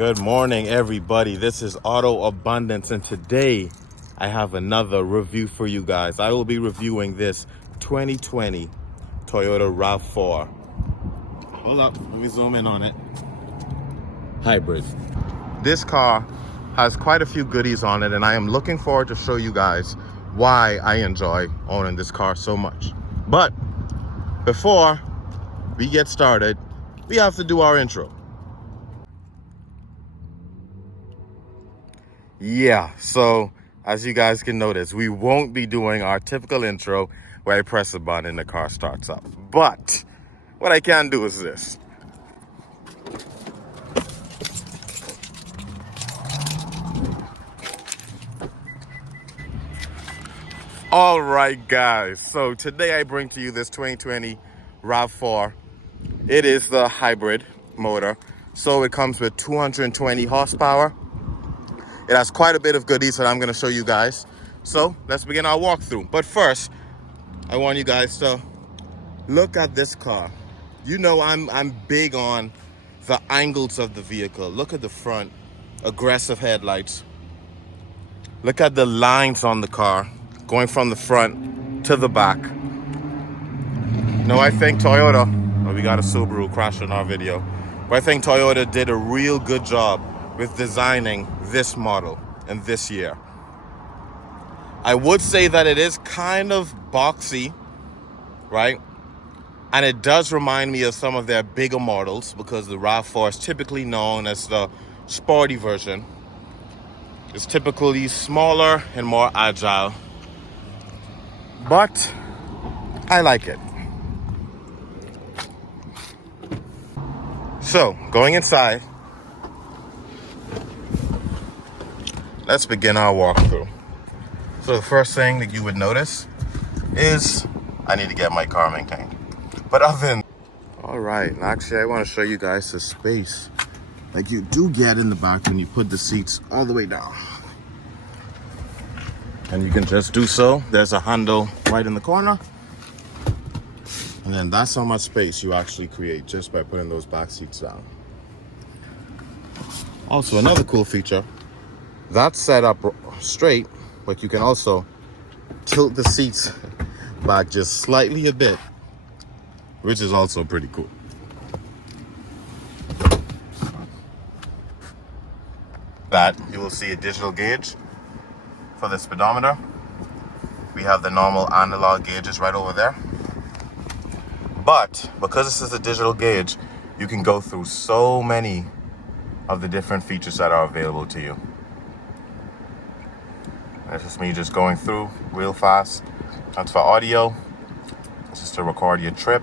Good morning, everybody. This is Auto Abundance, and today I have another review for you guys. I will be reviewing this 2020 Toyota Rav 4. Hold up, let me zoom in on it. Hybrid. This car has quite a few goodies on it, and I am looking forward to show you guys why I enjoy owning this car so much. But before we get started, we have to do our intro. Yeah, so as you guys can notice, we won't be doing our typical intro where I press a button and the car starts up. But what I can do is this. All right, guys, so today I bring to you this 2020 Rav 4. It is the hybrid motor, so it comes with 220 horsepower. It has quite a bit of goodies that I'm going to show you guys. So let's begin our walkthrough. But first, I want you guys to look at this car. You know I'm big on the angles of the vehicle. Look at the front, aggressive headlights. Look at the lines on the car going from the front to the back. No, I think Toyota, oh, we got a Subaru crash in our video, but I think Toyota did a real good job with designing this model and this year. I would say that it is kind of boxy, right? And it does remind me of some of their bigger models because the Rav 4 is typically known as the sporty version. It's typically smaller and more agile, but I like it. So, going inside, let's begin our walkthrough. So the first thing that you would notice is I need to get my car maintained. But other than, all right, actually I want to show you guys the space like you do get in the back when you put the seats all the way down. And you can just do so. There's a handle right in the corner. And then that's how much space you actually create just by putting those back seats down. Also, another cool feature, that's set up straight, but you can also tilt the seats back just slightly a bit, which is also pretty cool. That you will see a digital gauge for the speedometer. We have the normal analog gauges right over there. But because this is a digital gauge, you can go through so many of the different features that are available to you. This is me just going through real fast. That's for audio. This is to record your trip,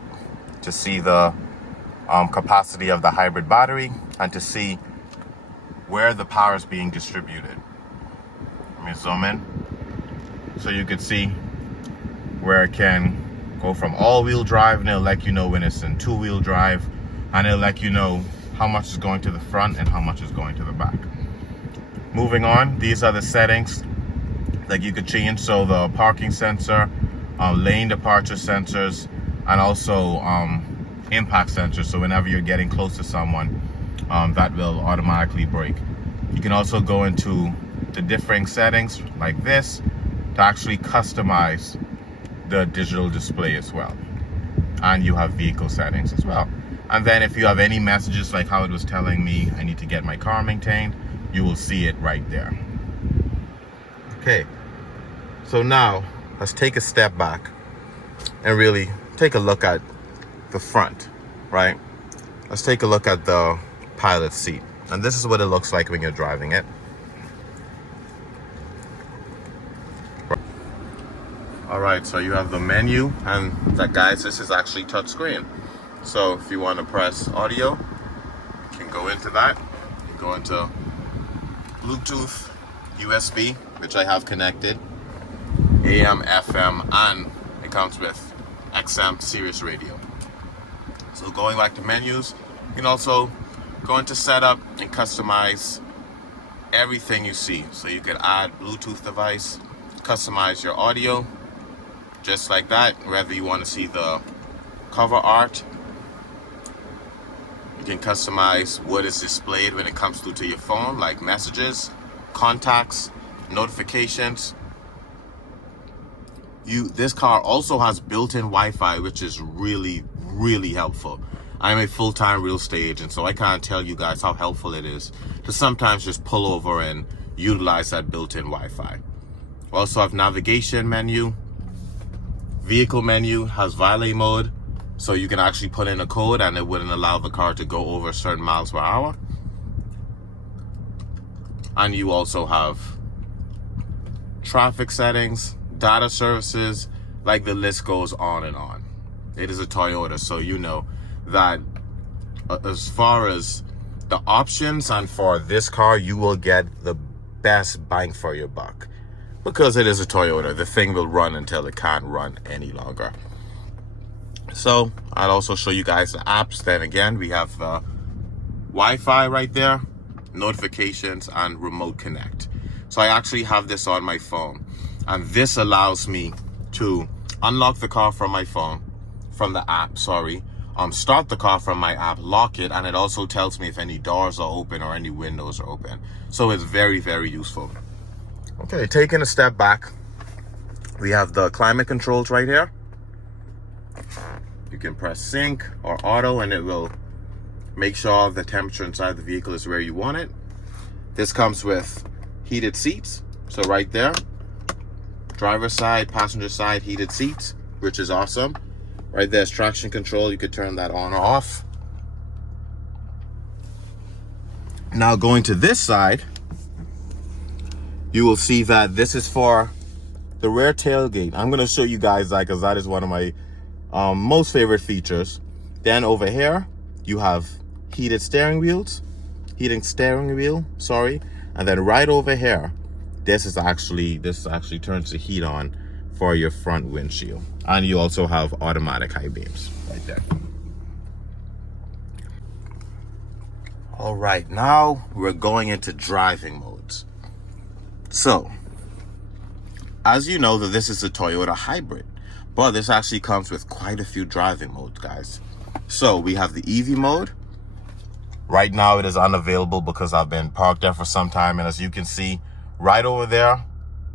to see the capacity of the hybrid battery, and to see where the power is being distributed. Let me zoom in so you can see where it can go from all-wheel drive, and it'll let you know when it's in two-wheel drive, and it'll let you know how much is going to the front and how much is going to the back. Moving on, these are the settings that you could change. So the parking sensor, lane departure sensors, and also impact sensors. So whenever you're getting close to someone, that will automatically brake. You can also go into the different settings like this to actually customize the digital display as well. And you have vehicle settings as well. And then if you have any messages like how it was telling me I need to get my car maintained, you will see it right there. Okay, so now let's take a step back and really take a look at the front, right? Let's take a look at the pilot seat. And this is what it looks like when you're driving it. All right, so you have the menu, and that, guys, this is actually touchscreen. So if you want to press audio, you can go into that. You can go into Bluetooth, USB, which I have connected, AM, FM, and it comes with XM Sirius radio. So going back to menus, you can also go into setup and customize everything you see. So you can add Bluetooth device, customize your audio, just like that, whether you want to see the cover art, can customize what is displayed when it comes through to your phone, like messages, contacts, notifications. This car also has built-in Wi-Fi, which is really, really helpful. I'm a full-time real estate agent, so I can't tell you guys how helpful it is to sometimes just pull over and utilize that built-in Wi-Fi. We also have navigation menu. Vehicle menu has valet mode, so you can actually put in a code and it wouldn't allow the car to go over certain miles per hour. And you also have traffic settings, data services, like the list goes on and on. It is a Toyota, so you know that as far as the options and for this car, you will get the best bang for your buck. Because it is a Toyota, the thing will run until it can't run any longer. So I'll also show you guys the apps. Then again, we have the Wi-Fi right there, notifications, and remote connect. So I actually have this on my phone, and this allows me to unlock the car from my phone, from the app, start the car from my app, lock it, and it also tells me if any doors are open or any windows are open. So it's very, very useful. Okay, taking a step back, we have the climate controls right here. You can press sync or auto and it will make sure the temperature inside the vehicle is where you want it. This comes with heated seats. So right there, driver side, passenger side, heated seats, which is awesome. Right there's traction control. You could turn that on or off. Now going to this side, you will see that this is for the rear tailgate. I'm going to show you guys that because that is one of my most favorite features. Then over here, you have heated steering wheel, and then right over here, this actually turns the heat on for your front windshield. And you also have automatic high beams right there. All right, now we're going into driving modes. So, as you know that this is a Toyota Hybrid, but this actually comes with quite a few driving modes, guys. So we have the EV mode. Right now it is unavailable because I've been parked there for some time, and as you can see right over there,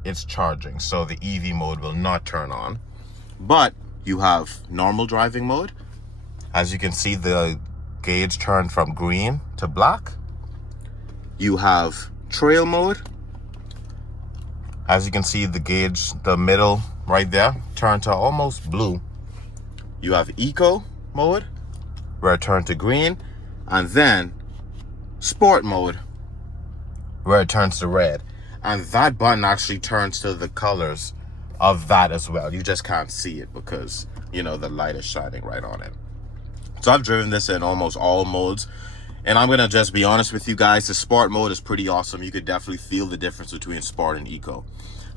it's charging. So the EV mode will not turn on. But you have normal driving mode. As you can see, the gauge turned from green to black. You have trail mode. As you can see, the gauge, the middle right there, turned to almost blue. You have eco mode, where it turned to green, and then sport mode, where it turns to red. And that button actually turns to the colors of that as well. You just can't see it because, you know, the light is shining right on it. So I've driven this in almost all modes. And I'm going to just be honest with you guys, the sport mode is pretty awesome. You could definitely feel the difference between sport and eco.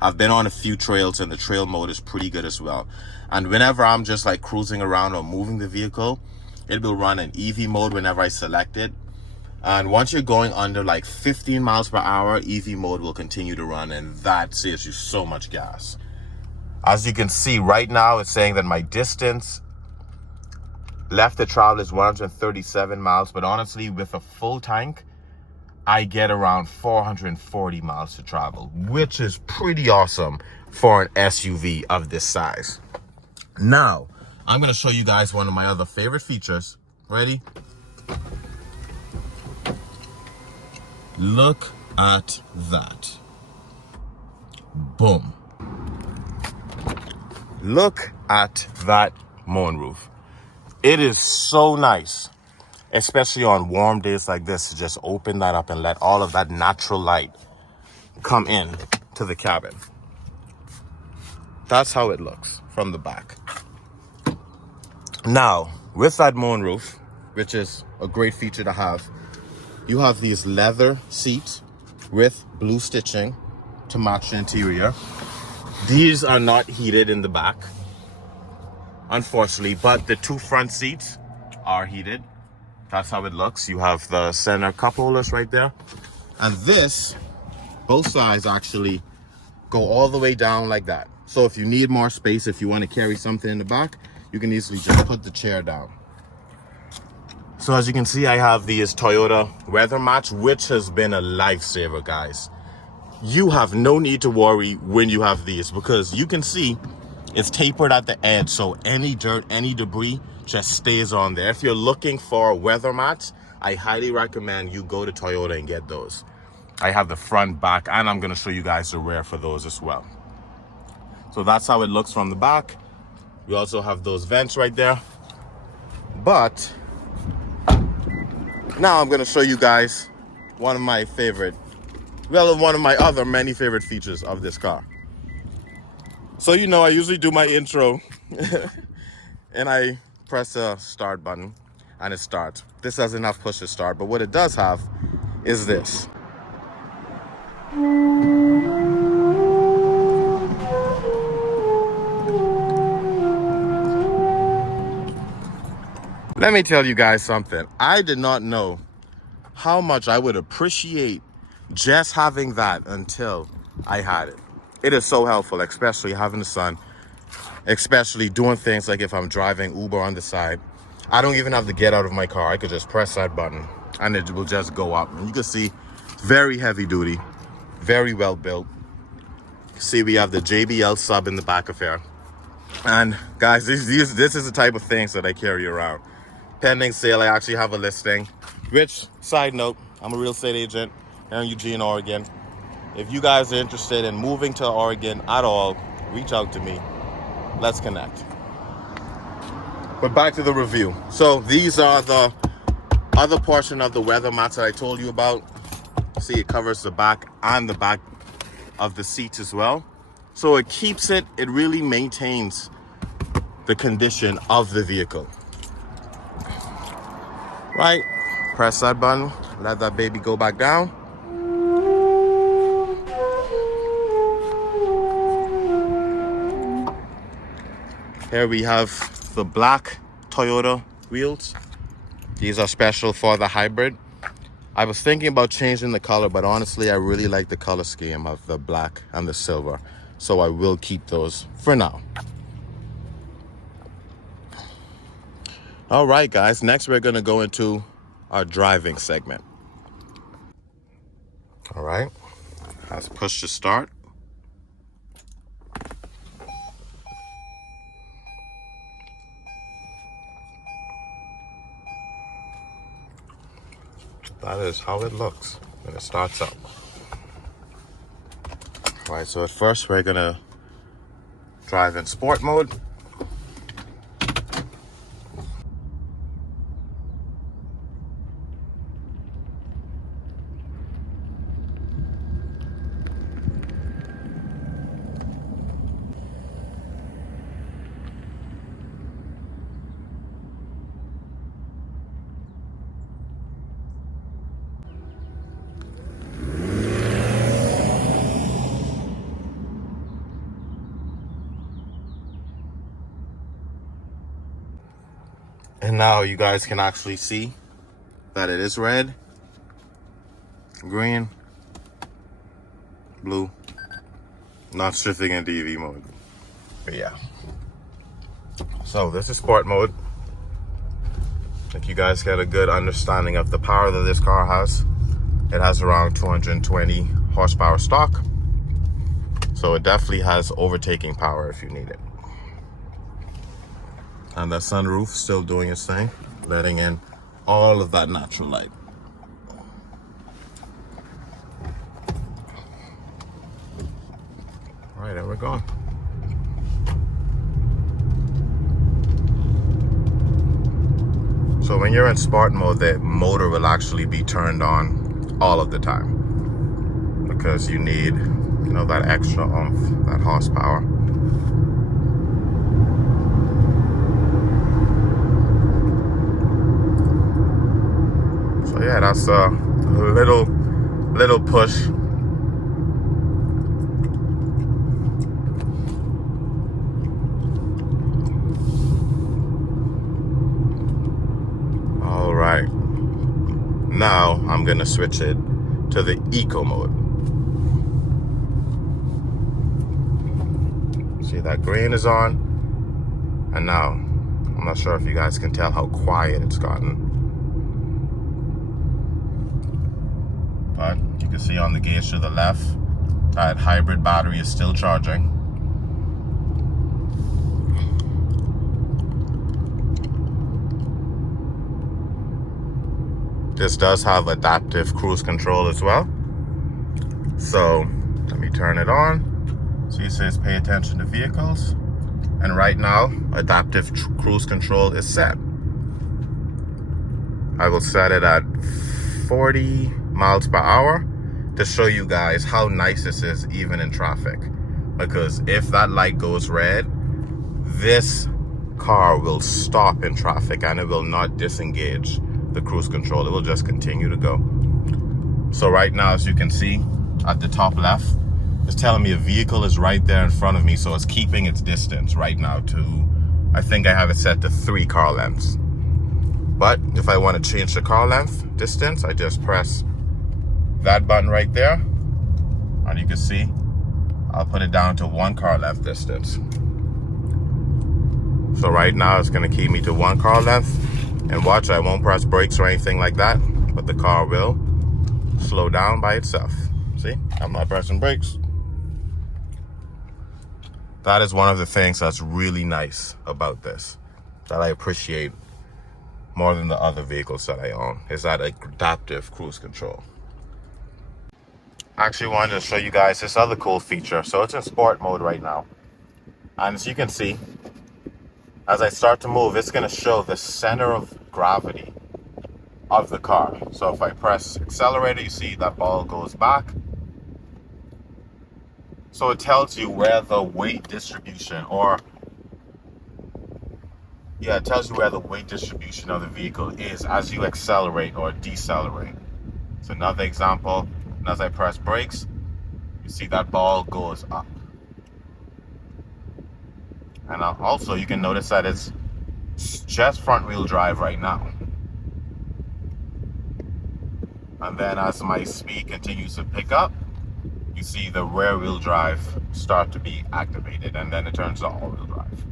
I've been on a few trails and the trail mode is pretty good as well. And whenever I'm just like cruising around or moving the vehicle, it will run in EV mode whenever I select it. And once you're going under like 15 miles per hour, EV mode will continue to run, and that saves you so much gas. As you can see right now, it's saying that my distance left to travel is 137 miles, but honestly, with a full tank, I get around 440 miles to travel, which is pretty awesome for an SUV of this size. Now, I'm going to show you guys one of my other favorite features. Ready? Look at that. Boom. Look at that moonroof. It is so nice, especially on warm days like this, to just open that up and let all of that natural light come in to the cabin. That's how it looks from the back. Now, with that moonroof, which is a great feature to have, you have these leather seats with blue stitching to match the interior. These are not heated in the back, unfortunately, but the two front seats are heated. That's how it looks. You have the center cup holders right there. And this, both sides actually go all the way down like that. So if you need more space, if you want to carry something in the back, you can easily just put the chair down. So as you can see, I have these Toyota weather mats, which has been a lifesaver, guys. You have no need to worry when you have these, because you can see it's tapered at the edge, so any dirt, any debris just stays on there. If you're looking for weather mats, I highly recommend you go to Toyota and get those. I have the front, back, and I'm going to show you guys the rear for those as well. So that's how it looks from the back. We also have those vents right there. But now I'm going to show you guys one of my other many favorite features of this car. So, you know, I usually do my intro and I press the start button and it starts. This has enough push to start, but what it does have is this. Let me tell you guys something. I did not know how much I would appreciate just having that until I had it. It is so helpful, especially having the sun, especially doing things like if I'm driving Uber on the side. I don't even have to get out of my car. I could just press that button and it will just go up. And you can see, very heavy duty, very well built. See, we have the JBL sub in the back of here. And guys, this is the type of things that I carry around. Pending sale, I actually have a listing. Which, side note, I'm a real estate agent here in Eugene, Oregon. If you guys are interested in moving to Oregon at all, reach out to me. Let's connect. But back to the review. So these are the other portion of the weather mats that I told you about. See, it covers the back and the back of the seats as well. So it really maintains the condition of the vehicle. Right, press that button, let that baby go back down. Here we have the black Toyota wheels. These are special for the hybrid. I was thinking about changing the color, but honestly, I really like the color scheme of the black and the silver. So I will keep those for now. All right, guys, next we're gonna go into our driving segment. All right, let's push to start. That is how it looks when it starts up. All right, so at first we're gonna drive in sport mode. And now you guys can actually see that it is red, green, blue, not shifting in DV mode. But yeah. So this is sport mode. I think you guys get a good understanding of the power that this car has. It has around 220 horsepower stock. So it definitely has overtaking power if you need it. And the sunroof still doing its thing, letting in all of that natural light. All right, there we're going. So when you're in sport mode, the motor will actually be turned on all of the time because you need, you know, that extra oomph, that horsepower. So yeah, that's a little push. All right, now I'm gonna switch it to the eco mode. See, that green is on, and now I'm not sure if you guys can tell how quiet it's gotten. You can see on the gauge to the left that hybrid battery is still charging. This does have adaptive cruise control as well. So let me turn it on. So it says pay attention to vehicles. And right now, adaptive cruise control is set. I will set it at 40 miles per hour to show you guys how nice this is even in traffic. Because if that light goes red, this car will stop in traffic and it will not disengage the cruise control. It will just continue to go. So right now, as you can see at the top left, it's telling me a vehicle is right there in front of me, so it's keeping its distance right now to, I think I have it set to 3 car lengths. But if I want to change the car length distance, I just press that button right there, and you can see I'll put it down to 1 car length distance. So right now it's going to keep me to 1 car length, and watch, I won't press brakes or anything like that, but the car will slow down by itself. See, I'm not pressing brakes. That is one of the things that's really nice about this, that I appreciate more than the other vehicles that I own, is that adaptive cruise control. I actually wanted to show you guys this other cool feature. So it's in sport mode right now. And as you can see, as I start to move, it's going to show the center of gravity of the car. So if I press accelerator, you see that ball goes back. So it tells you where the weight distribution, it tells you where the weight distribution of the vehicle is as you accelerate or decelerate. So another example, and as I press brakes, you see that ball goes up. And also you can notice that it's just front wheel drive right now. And then as my speed continues to pick up, you see the rear wheel drive start to be activated, and then it turns to all wheel drive.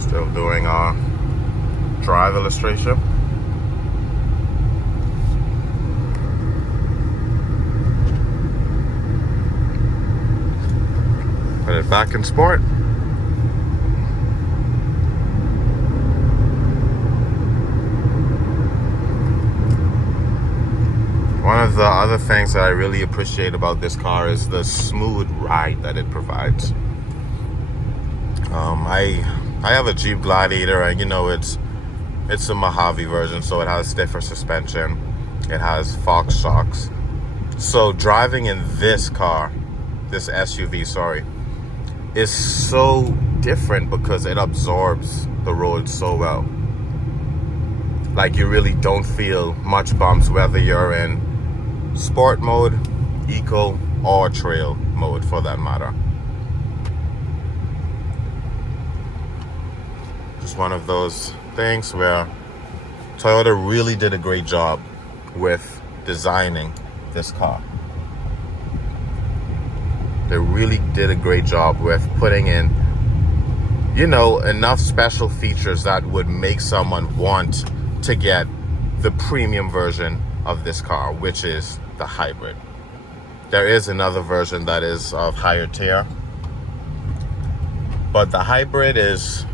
Still doing our drive illustration. Put it back in sport. One of the other things that I really appreciate about this car is the smooth ride that it provides. I have a Jeep Gladiator, and you know it's a Mojave version, so it has stiffer suspension. It has Fox shocks. So driving in this car, this SUV, is so different because it absorbs the road so well. Like, you really don't feel much bumps whether you're in sport mode, eco, or trail mode for that matter. Just one of those things where Toyota really did a great job with designing this car. They really did a great job with putting in, enough special features that would make someone want to get the premium version of this car, which is the hybrid. There is another version that is of higher tier, but the hybrid is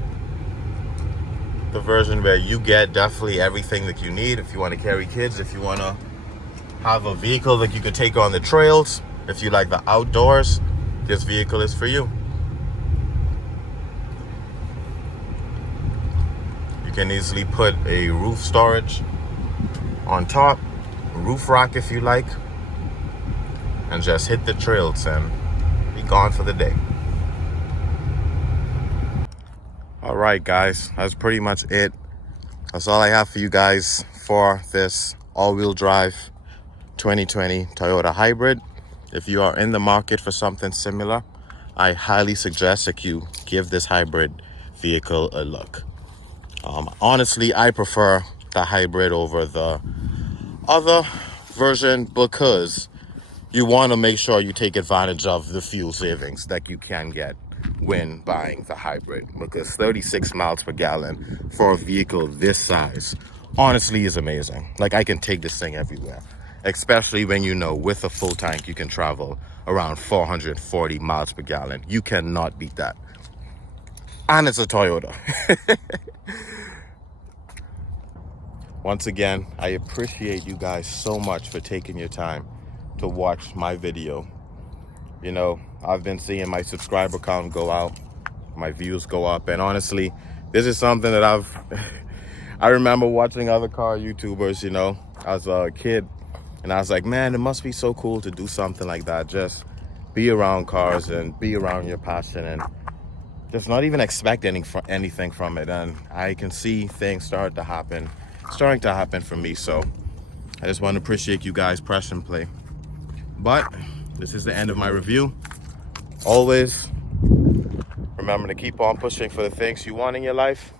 the version where you get definitely everything that you need. If you want to carry kids, if you want to have a vehicle that you could take on the trails, if you like the outdoors, this vehicle is for you. You can easily put a roof storage on top, a roof rack if you like, and just hit the trails and be gone for the day. All right, guys, that's pretty much it. That's all I have for you guys for this all-wheel drive 2020 Toyota Hybrid. If you are in the market for something similar, I highly suggest that you give this hybrid vehicle a look. Honestly, I prefer the hybrid over the other version because you want to make sure you take advantage of the fuel savings that you can get when buying the hybrid, because 36 miles per gallon for a vehicle this size honestly is amazing. Like, I can take this thing everywhere, especially when you know with a full tank you can travel around 440 miles per gallon. You cannot beat that. And it's a Toyota. Once again, I appreciate you guys so much for taking your time to watch my video. You know, I've been seeing my subscriber count go out, my views go up, and honestly, this is something that I remember watching other car YouTubers, you know, as a kid, and I was like, man, it must be so cool to do something like that. Just be around cars and be around your passion and just not even expect anything from it. And I can see things starting to happen for me. So I just want to appreciate you guys press and play. But this is the end of my review. Always remember to keep on pushing for the things you want in your life.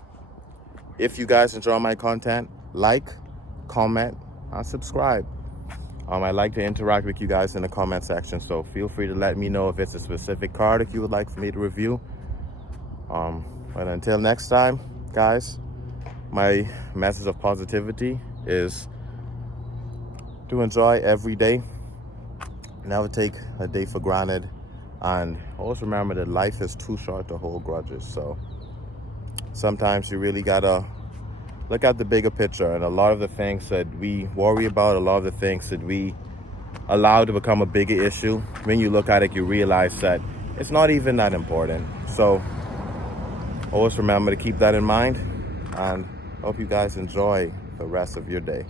If you guys enjoy my content, like, comment, and subscribe. I like to interact with you guys in the comment section, so feel free to let me know if it's a specific car that you would like for me to review. But until next time, guys, my message of positivity is to enjoy every day. Never take a day for granted, and always remember that life is too short to hold grudges. So sometimes you really gotta look at the bigger picture, and a lot of the things that we worry about, a lot of the things that we allow to become a bigger issue, when you look at it, you realize that it's not even that important. So always remember to keep that in mind, and hope you guys enjoy the rest of your day.